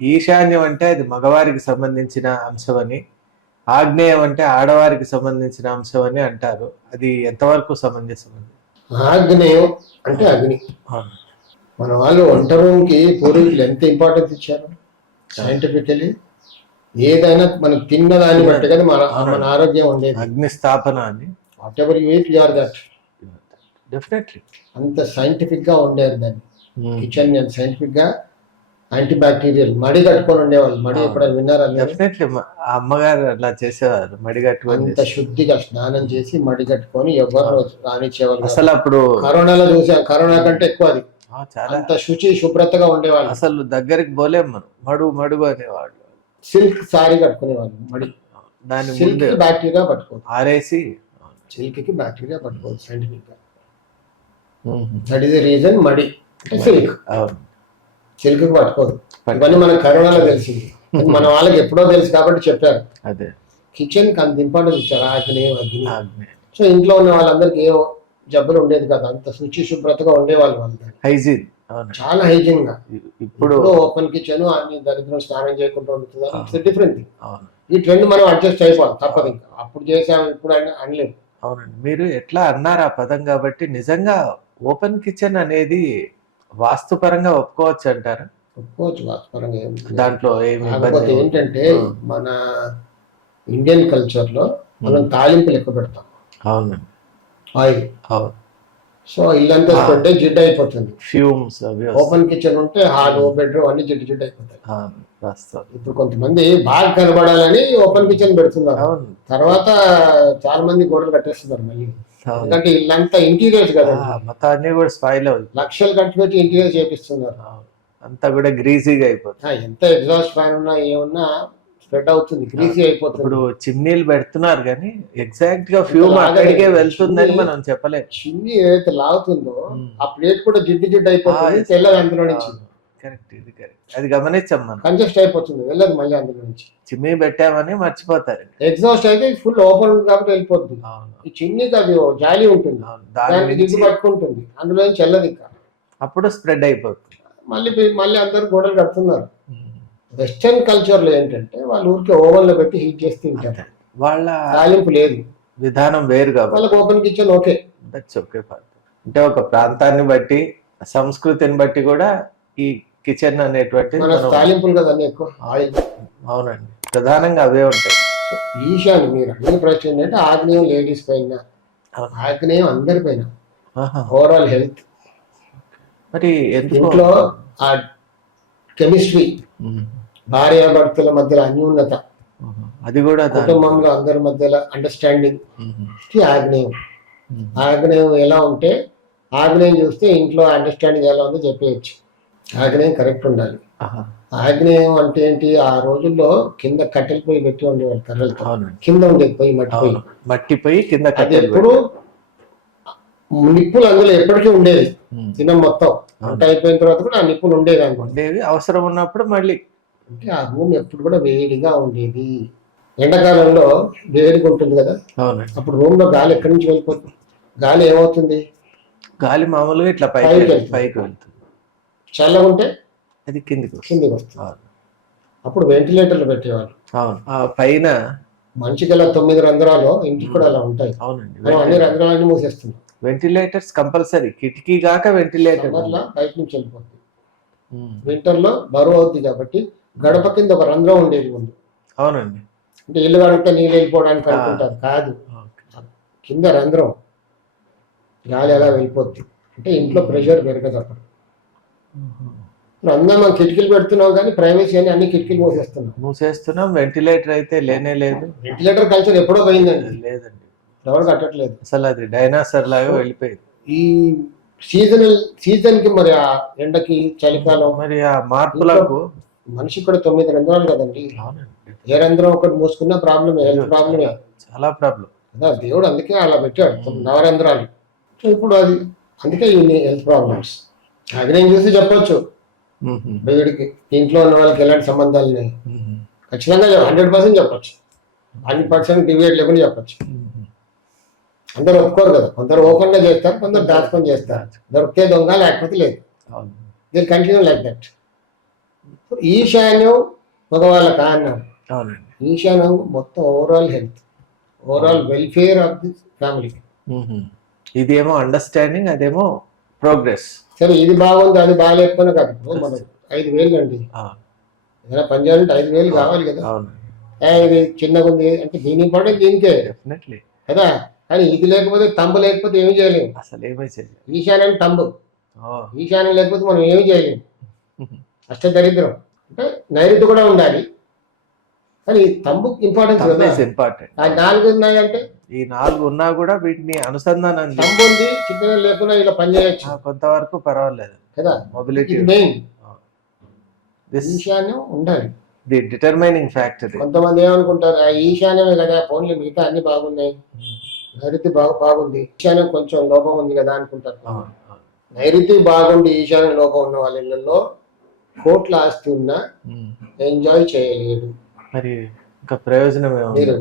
ఈశాన్యం అంటే అది మగవారికి సంబంధించిన అంశం అని, ఆగ్నేయం అంటే ఆడవారికి సంబంధించిన అంశం అని అంటారు. అది ఎంతవరకు సమంజసం అండి? ఆగ్నేయం అంటే అగ్ని. అవును. మన వాళ్ళు వంట రూమ్కి పూర్వీకులు ఎంత ఇంపార్టెన్స్ ఇచ్చారు సైంటిఫికలీ. ఏదైనా మనం తిన్న దాన్ని బట్టి కానీ మన ఆరోగ్యం ఉండేది. అగ్ని స్థాపన అని whatever you eat you are that. Definitely అంత సైంటిఫిక్ గా ఉండేది దాన్ని. కిచెన్ సైంటిఫిక్ గా యాంటీ బ్యాక్టీరియల్ మడి కట్టుకొని ఉండేవాళ్ళు. మడి ఎప్పుడైనా విన్నారా? డెఫినెట్లీ అమ్మగారు అలా చేసేవారు, మడి కట్టుకొని. అంత శుద్ధిగా స్నానం చేసి మడి కట్టుకొని ఎవరు రానిచ్చేవాళ్ళు. అసలు అప్పుడు కరోనాలో చూసాం, కరోనా కంటే ఎక్కువ అది. అంత శుచి శుభ్రతగా ఉండేవాళ్ళు. అసలు దగ్గరికి పోలేం మనం, మడుగు అనేవాళ్ళు. సిల్క్ సారీ కట్టుకునేవాళ్ళు. మడి దాని సిల్క్ బ్యాక్టీరియా పట్టుకోదు, ఆరేసి సిల్క్ కి బ్యాక్టీరియా పట్టుకోదు సైంటిఫిక్ గా. దట్ ఈస్ ద రీజన్ మడి సిల్క్. సిల్క్ కి పట్టుకోదు. ఇవన్నీ మనకు కరోనాలో తెలిసింది. మన వాళ్ళకి ఎప్పుడో తెలుసు కాబట్టి చెప్పారు. అదే కిచెన్ కి అంత ఇంపార్టెన్స్ ఇచ్చారు. ఆగ్నేయం అగ్ని. సో ఇంట్లో ఉన్న వాళ్ళందరికీ ఏమో జబ్బులు ఉండేది కదా, అంత శుచి శుభ్రతగా ఉండేవాళ్ళు. వాళ్ళు హైజీన్, చాలా హైజీన్ గా. ఇప్పుడు ఓపెన్ కిచెన్ అన్ని దరిద్రం స్నానం చేయకుండా ఉంటుంది. It's different thing. ఈ ట్రెండ్ మనం అడ్జస్ట్ అయిపోవాలి, తప్పదు. ఇంకా అప్పుడు చేసాం, ఇప్పుడు అనలేదు. అవునండి, మీరు ఎట్లా అన్నారు ఆ పదం కాబట్టి నిజంగా ఓపెన్ కిచెన్ అనేది వాస్తుపరంగా ఒప్పుకోవచ్చు అంటారా? ఒప్పుకోవచ్చు వాస్తుపరంగా. దాంట్లో కాకపోతే ఏంటంటే మన ఇండియన్ కల్చర్ లో మనం తాలింపులు ఎక్కువ పెడతాం. అవునండి, ఆయిల్. సో ఇల్లంతా పెట్టే జిడ్డు అయిపోతుంది. ఫ్యూమ్స్. ఓపెన్ కిచెన్ ఉంటే హాల్ బెడ్రూమ్ అన్ని జిడ్డు అయిపోతాయి. ఇప్పుడు కొంతమంది బాగా కనబడాలని ఓపెన్ కిచెన్ పెడుతున్నారు. తర్వాత చాలా మంది గోడలు కట్టేస్తున్నారు మళ్ళీ. ఎందుకంటే ఇల్లంతా ఇంటీరియర్స్ కదా, మొత్తాన్ని కూడా స్పాయిల్ అవుతుంది. లక్షలు ఖర్చు పెట్టి ఇంటీరియర్ చేపిస్తున్నారు. అంతా కూడా గ్రీజీగా అయిపోతుంది. ఎంత ఎగ్జాస్ట్ ఫ్యాన్ ఉన్నా ఏమున్నా స్ప్రెడ్ అవుతుంది, గ్రీసీ అయిపోతుంది. ఇప్పుడు చిమ్నీలు పెడుతున్నారు కానీ ఎగ్జాక్ట్ గా ఫ్యూమ్ అక్కడికే వెళ్తుందని మనం చెప్పలేము. చిమ్నీ ఏదైతే లాగుతుందో ఆ ప్లేట్ కూడా జిడ్డు అయిపోతుంది, తెల్లది అందులో నుంచి. కరెక్ట్, ఇది కరెక్ట్. అది గమనించాం మనం. కంజెస్ట్ అయిపోతుంది, వెళ్ళదు మళ్ళీ అందులో నుంచి. చిమ్నీ పెట్టామని మర్చిపోతారు. ఎగ్జాస్ట్ అయితే ఫుల్ ఓపెన్ కాబట్టి వెళ్ళిపోతుంది. ఈ చిమ్నీకి అది జాలి ఉంటుంది, దానికి జిడ్డు పట్టుకుంటుంది, అందులో నుంచి వెళ్ళదు. ఇంకా అప్పుడు స్ప్రెడ్ అయిపోతుంది. మళ్ళీ అందరు గోడలు కడుతున్నారు. వెస్టర్న్ కల్చర్ లో ఏంటంటే వాళ్ళు ఊరికే ఓవెన్ లో పెట్టి హీట్ చేసి తింటారు. వాళ్ళ తాలింపు లేదు, విధానం వేరు కాబట్టి వాళ్ళకి open kitchen okay. That's okay. అంటే ఒక ప్రాంతాన్ని బట్టి, సంస్కృతిని బట్టి కూడా ఈ కిచెన్ అనేటువంటి తాలింపులు కదా అన్ని ఎక్కువ ఆయిల్. అవునండి, ప్రధానంగా అవే ఉంటాయి. ఈశాన్య మీరు అన్ని ప్రశ్న ఏంటంటే ఆగ్నేయం లేడీస్ పైన, ఆగ్నేయం అందరి పైన, ఓవరాల్ హెల్త్. మరి ఇంట్లో ఆ కెమిస్ట్రీ, భార్యాభర్తల మధ్యలో అన్యూన్యత, అది కూడా కుటుంబంలో అందరి మధ్యలో అండర్స్టాండింగ్ ఆగ్నేయం. ఆగ్నేయం ఎలా ఉంటే ఆగ్నేయం చూస్తే ఇంట్లో అండర్స్టాండింగ్ ఎలా ఉందో చెప్పేయచ్చు. ఆగ్నేయం కరెక్ట్ ఉండాలి. ఆగ్నేయం అంటే ఏంటి? ఆ రోజుల్లో కింద కట్టెలు పొయ్యి పెట్టి ఉండేవాళ్ళు కర్రలతో. కింద ఉండేది పొయ్యి, మట్టి పొయ్యి కింద. అది ఎప్పుడు నిప్పులు అందులో ఎప్పటికీ ఉండేది. దినం మొత్తం వంట అయిపోయిన తర్వాత కూడా ఆ నిప్పులు ఉండేవి. అవసరం ఉన్నప్పుడు మళ్ళీ. అంటే ఆ రూమ్ ఎప్పుడు కూడా వేడిగా ఉండేది. ఎండాకాలంలో వేడిగా ఉంటుంది కదా, అప్పుడు రూమ్ లో గాలి ఎక్కడి నుంచి వెళ్ళిపోతుంది? గాలి ఏమవుతుంది? గాలి మామూలుగా ఇట్లా పైకి వెళ్తుంది. చల్లగా ఉంటే అది కిందికి వస్తుంది. అప్పుడు వెంటిలేటర్లు పెట్టేవాళ్ళు. పైన మనిషికి అలా 9 రంధ్రాలు, ఇంటికి కూడా అలా ఉంటాయి. అన్ని రంధ్రాలన్నీ మూసేస్తున్నాం. వెంటిలేటర్స్ కంపల్సరీ, కిటికీ కాక వెంటిలేటర్. బయట నుంచి వెళ్ళిపోతుంది. వింటర్ లో బరువు అవుతుంది కాబట్టి గడప కింద ఒక రంధ్రం ఉండేది ముందు. అవునండి, అంటే ఇల్లు కడితే నీళ్ళు వెళ్ళిపోవడానికి అనుకుంటారు, కాదు. కింద రంధ్రం, గాలి అలా వెళ్ళిపోతుంది. అంటే ఇంట్లో ప్రెషర్ పెరగదు. అప్పుడు అందరం మనం కిటికీలు పెడుతున్నాం కానీ ప్రైవసీ అని అన్ని కిటికీలు మూసేస్తున్నాం. వెంటిలేటర్ అయితే లేనే లేదు. వెంటిలేటర్ కల్చర్ ఎప్పుడో పోయిందండి. లేదండి, ఎవరు కట్టట్లేదు. అసలు అది డైనాసర్ లాగా వెళ్ళిపోయింది. ఈ సీజన్ కి మరి ఆ ఎండకి, చలికాలం, మరి ఆ మార్పులకు మనిషి కూడా 9 రంధ్రాలు కదండి. ఏ రంధ్రం ఒకటి మూసుకున్నా ప్రాబ్లమే, హెల్త్ ప్రాబ్లమే, చాలా ప్రాబ్లం కదా. దేవుడు అందుకే అలా పెట్టాడు నవరంధ్రాలు. సో ఇప్పుడు అది అందుకే ఈ హెల్త్ ప్రాబ్లమ్స్. ఆగ్నేయం చూసి చెప్పొచ్చు దేవుడికి ఇంట్లో ఉన్న వాళ్ళకి ఎలాంటి సంబంధాలు ఉన్నాయి. ఖచ్చితంగా 100% చెప్పచ్చు, 100% డివేట్ లేకుండా చెప్పచ్చు. అందరూ ఒప్పుకోరు కదా, కొందరు ఓపెన్ గా చేస్తారు, కొందరు దాచుకొని చేస్తారు. దొరికితే దొంగ, లేకపోతే లేదు. They continue like that. ఈశాన్యం మగవాళ్ళకా అన్నారు. అవునండి. ఈశాన్యం మొత్తం overall health, overall welfare of the family. ఇదేమో అండర్స్టాండింగ్, అదేమో ప్రోగ్రెస్. సరే ఇది బాగుంది అది బాగాలేకపోయినా కాదు. మనం 5,000 అండి, ఏదైనా పని చేయాలంటే 5,000 కావాలి కదా. ఇది చిన్నగా ఉంది అంటే దీని ఇంపార్టెంట్ దీనికే డెఫినెట్లీ కదా. కానీ ఇది లేకపోతే తంబు లేకపోతే ఏమి చేయలేము. అసలు ఏమీ చేయలేము. ఈశాన్యం తంబు, ఈశాన్యం లేకపోతే మనం ఏమి చేయలేము. అష్టదరిద్రం అంటే నైరుతి కూడా ఉండాలి, కానీ తంబు ఇంపార్టెన్స్ కదా. ఇంపార్టెంట్. ఆ 4 ఉన్నాయంటే ఈ 4 ఉన్నా కూడా వీటిని అనుసంధానం. తంబు ఉంది, చిన్న లేకుండా ఇలా పని చేయొచ్చు, కొంతవరకు పర్వాలేదు కదా. మొబిలిటీ మెయిన్ ఈశాన్యం ఉండాలి, ది డిటర్మైనింగ్ ఫ్యాక్టర్. కొంతమంది ఏమనుకుంటారు ఆ ఈశాన్యమే కదా ఫోన్లు మిగతా అన్ని బాగున్నాయి, నైరుతి బాగుంది, ఈశాన్యం కొంచెం లోపం ఉంది కదా అనుకుంటారు. నైరుతి బాగుండి ఈశాన్యం లోపం ఉన్న వాళ్ళ ఇళ్లలో కోట్ల ఆస్తి ఉన్నా ఎంజాయ్ చేయలేడు. మరి ఇంకా ప్రయోజనం మీరు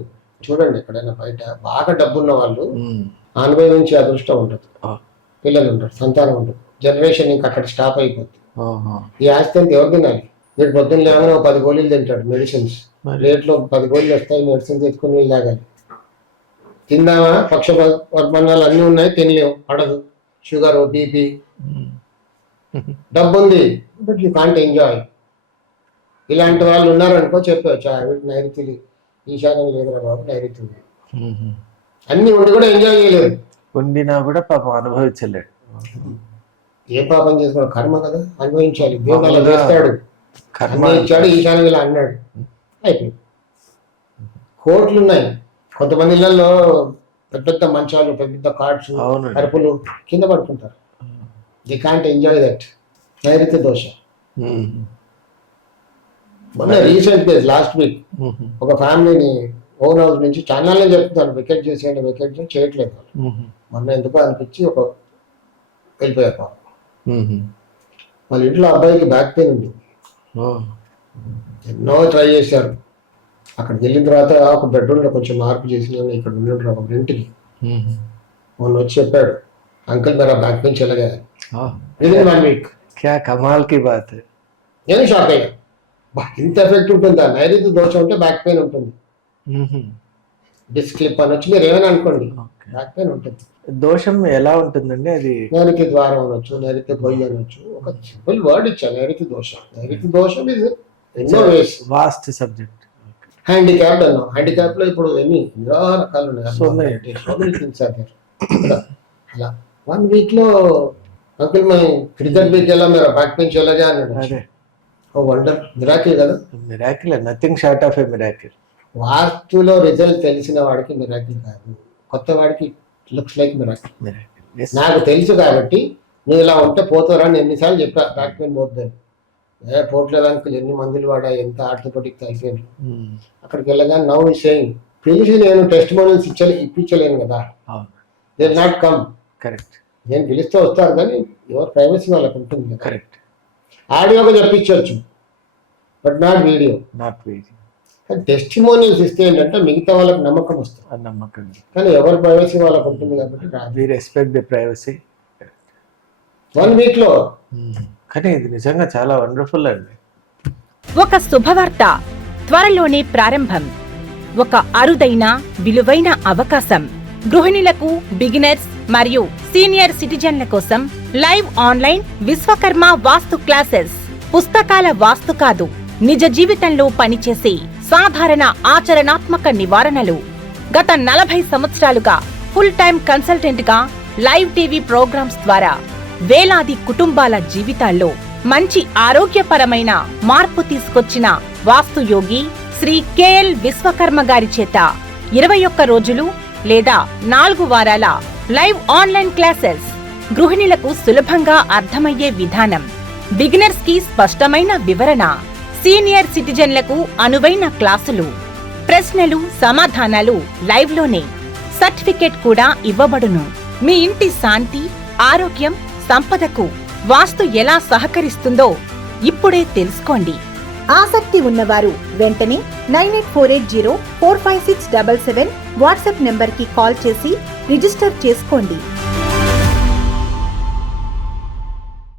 చూడండి, ఎక్కడైనా బయట బాగా డబ్బున్న వాళ్ళు అనుభవించే అదృష్టం ఉంటుంది, పిల్లలు ఉంటారు, సంతానం ఉంటుంది, జనరేషన్ ఇంకా అక్కడ స్టాప్ అయిపోతుంది. ఈ ఆస్తి అంతా ఎవరు తినాలి? మీరు పొద్దున్న లేవగానే 10 గోళీలు తింటాడు మెడిసిన్స్, రేట్లో 10 గోళీలు వస్తాయి, మెడిసిన్స్ తెచ్చుకుని నీళ్ళు తాగాలి. తిందామా? పక్షపర్మణాలు అన్నీ ఉన్నాయి, తినలేము, పడదు, షుగర్, బీపీ. డబ్బు ఉంది బట్ యూ కాంట్ ఎంజాయ్. ఇలాంటి వాళ్ళు ఉన్నారనుకో చెప్పవచ్చు నైరుతి ఈశాన్యం లేదురా బాబు, నైరుతి ఉంది, అన్ని ఉండి కూడా ఎంజాయ్ చేయలేదు, ఉండినా కూడా పాపం అనుభవించలేడు. ఏ పాపం చేసుకోవడం? కర్మ కదా, అనుభవించాలి. దేవుడు అలా చేస్తాడు, కర్మ ఇచ్చాడు, ఈశాన్యం ఇలా అన్నాడు, అయిపోయింది. కోట్లు ఉన్నాయి, కొంతమంది ఇళ్లలో పెద్ద పెద్ద మంచాలు, పెద్ద పెద్ద కార్డ్స్, అరుపులు, కింద పడుకుంటారు. The can't enjoy that. నైరుతి దోష. మొన్న రీసెంట్ కేసు లాస్ట్ వీక్ ఒక ఫ్యామిలీని ఓన్ హౌస్ నుంచి ఛానల్ చెప్తాను వికెట్ చేసేయండి, వికెట్ చేయట్లేదు. మొన్న ఎందుకో అనిపించి ఒక వెళ్ళిపోయారు. వాళ్ళ ఇంట్లో అబ్బాయికి బ్యాక్ పెయిన్ ఉంది, ఎన్నో ట్రై చేశారు. అక్కడికి వెళ్ళిన తర్వాత ఒక బెడ్రూమ్లో కొంచెం మార్పు చేసి ఇక్కడ ఉండి ఒక ఇంటికి మొన్న వచ్చి చెప్పాడు, అంకుల్ మేరా బ్యాక్ పెయిన్ చలా గయా విదిన్ 1 వీక్. క్యా కమాల్ కి బాత్. నేను షాక్ అయ్యా, ఇంత ఎఫెక్ట్ ఉంటుందా? నైరుతి దోషం ఉంటే బ్యాక్ పెయిన్ ఉంటుంది, డిస్క్ క్లిప్ అనొచ్చు, మీరు ఏమైనా అనుకోండి, బ్యాక్ పెయిన్ ఉంటుంది. దోషం ఎలా ఉంటుందండి? అది నైరుతి ద్వారం అనొచ్చు, నైరుతి గొయ్యి అనొచ్చు, ఒక సింపుల్ వర్డ్ ఇచ్చా, నైరుతి దోషం. నైరుతి దోషం ఇది ఎన్నో వేస్, వాస్ట్ సబ్జెక్ట్. హ్యాండిక్యాప్డ్ అన్నాం, హ్యాండిక్యాప్ లో ఇప్పుడు ఎన్ని రకాలు ఉన్నాయి, అలా 1 వీక్ లో అంకుల్ మేము క్రికెట్ వీక్ వెళ్ళాం, మీరు బ్యాక్ పెయిన్ చల్లగా అన్నాడు. ఓ వండర్, మిరాకిల్ కదా. Miracle, nothing short of a miracle. వాస్తులో రిజల్ట్ తెలిసిన వాడికి మిరాకిల్ కాదు, కొత్త వాడికి లుక్స్ లైక్ మిరాకిల్. నాకు తెలుసు కాబట్టి నువ్వు ఇలా ఉంటే పోతారా అని ఎన్నిసార్లు చెప్పా, బ్యాక్ పెయిన్ పోతుందని. పోట్లేదు అంకుల్, ఎన్ని మందులు వాడా, ఎంత ఆర్థోపెడిక్ అయిపోయింది. అక్కడికి వెళ్ళగా నౌ సేయింగ్, పిలిచి నేను టెస్ట్ మోడల్స్ ఇప్పించలేను కదా, దే నాట్ కమ్. కరెక్ట్. నేను పిలిస్తే వస్తారు కానీ ఎవరు ప్రైవసీ వాళ్ళకి ఉంటుంది. కరెక్ట్. ఆడియోగా చెప్పించవచ్చు బట్ నాట్ వీడియో. కానీ టెస్టిమోనియల్స్ ఇస్తే ఏంటంటే మిగతా వాళ్ళకి నమ్మకం వస్తుంది, నమ్మకం. కానీ ఎవరి ప్రైవసీ వాళ్ళకు ఉంటుంది కాబట్టి we respect the privacy. 1 week లో. కానీ ఇది నిజంగా చాలా వండర్ఫుల్ అండి. ఒక శుభవార్త త్వరలోనే ప్రారంభం. ఒక అరుదైన విలువైన అవకాశం. గృహిణులకు, బిగినర్స్ మరియు సీనియర్ సిటిజన్ల కోసం లైవ్ ఆన్లైన్ విశ్వకర్మ వాస్తు క్లాసెస్. పుస్తకాల వాస్తు కాదు, నిజ జీవితంలో పనిచేసే సాధారణ ఆచరణాత్మక నివారణలు. గత 40 సంవత్సరాలుగా ఫుల్ టైం కన్సల్టెంట్ గా లైవ్ టీవీ ప్రోగ్రామ్స్ ద్వారా వేలాది కుటుంబాల జీవితాల్లో మంచి ఆరోగ్యపరమైన మార్పు తీసుకొచ్చిన వాస్తు యోగి శ్రీ కెఎల్ విశ్వకర్మ గారి చేత 21 రోజులు లేదా 4 వారాల లైవ్ ఆన్లైన్ క్లాసెస్. గృహిణులకు సులభంగా అర్థమయ్యే విధానం, బిగినర్స్ కి స్పష్టమైన వివరణ, సీనియర్ సిటిజన్లకు అనువైన క్లాసులు, ప్రశ్నలు సమాధానాలు లైవ్ లోనే. సర్టిఫికెట్ కూడా ఇవ్వబడును. మీ ఇంటి శాంతి, ఆరోగ్యం, సంపదకు వాస్తు ఎలా సహకరిస్తుందో ఇప్పుడే తెలుసుకోండి. ఆసక్తి ఉన్నవారు వెంటనే 9848045677 వాట్సాప్ నెంబర్కి కాల్ చేసి రిజిస్టర్ చేసుకోండి.